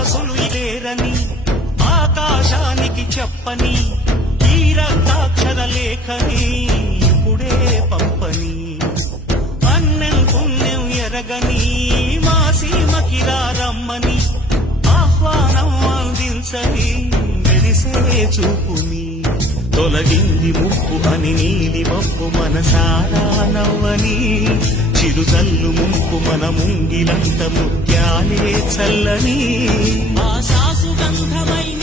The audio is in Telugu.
రాసులు లేరని ఆకాశానికి చెప్పని ఈ రక్తాక్షర లేఖని ఇప్పుడే పంపని అన్నం పుణ్యం ఎరగని మా సీమకి రమ్మని ఆహ్వానం అందించని మెరిసే చూపుని తొలగింది ముప్పు అని నీలి మప్పు మనసారా నవ్వని చిరుజల్లు ముంపు మన ముంగిలంత ముత్యాలే చల్లని ఆశాసు గంధమైన